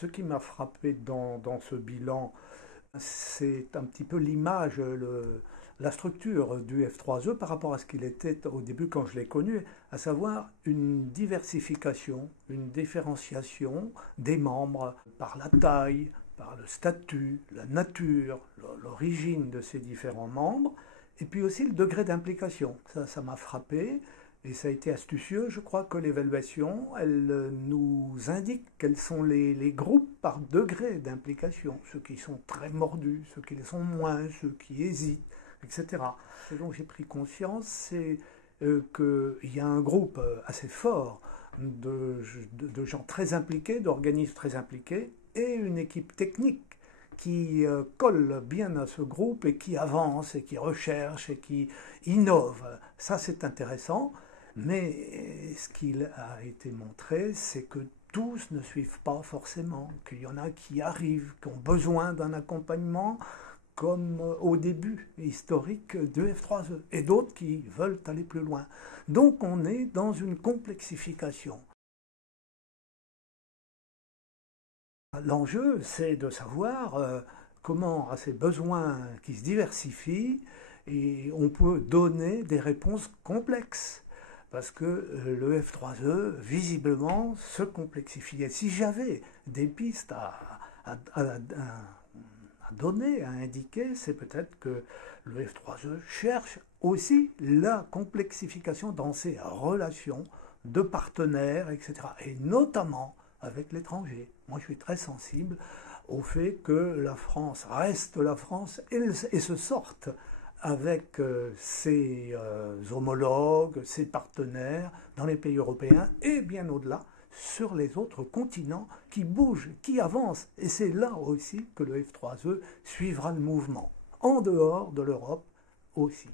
Ce qui m'a frappé dans ce bilan, c'est un petit peu l'image, la structure du F3E par rapport à ce qu'il était au début quand je l'ai connu, à savoir une diversification, une différenciation des membres par la taille, par le statut, la nature, l'origine de ces différents membres, et puis aussi le degré d'implication. Ça m'a frappé. Et ça a été astucieux, je crois que l'évaluation, elle nous indique quels sont les groupes par degré d'implication, ceux qui sont très mordus, ceux qui le sont moins, ceux qui hésitent, etc. Ce dont j'ai pris conscience, c'est qu'il y a un groupe assez fort de gens très impliqués, d'organismes très impliqués, et une équipe technique qui colle bien à ce groupe et qui avance et qui recherche et qui innove. Ça, c'est intéressant. Mais ce qu'il a été montré, c'est que tous ne suivent pas forcément, qu'il y en a qui arrivent, qui ont besoin d'un accompagnement, comme au début historique de F3E, et d'autres qui veulent aller plus loin. Donc on est dans une complexification. L'enjeu, c'est de savoir comment, à ces besoins qui se diversifient, et on peut donner des réponses complexes. Parce que le F3E, visiblement, se complexifie. Et si j'avais des pistes à donner, à indiquer, c'est peut-être que le F3E cherche aussi la complexification dans ses relations de partenaires, etc. Et notamment avec l'étranger. Moi, je suis très sensible au fait que la France reste la France et se sorte avec ses homologues, ses partenaires dans les pays européens et bien au-delà sur les autres continents qui bougent, qui avancent. Et c'est là aussi que le F3E suivra le mouvement, en dehors de l'Europe aussi.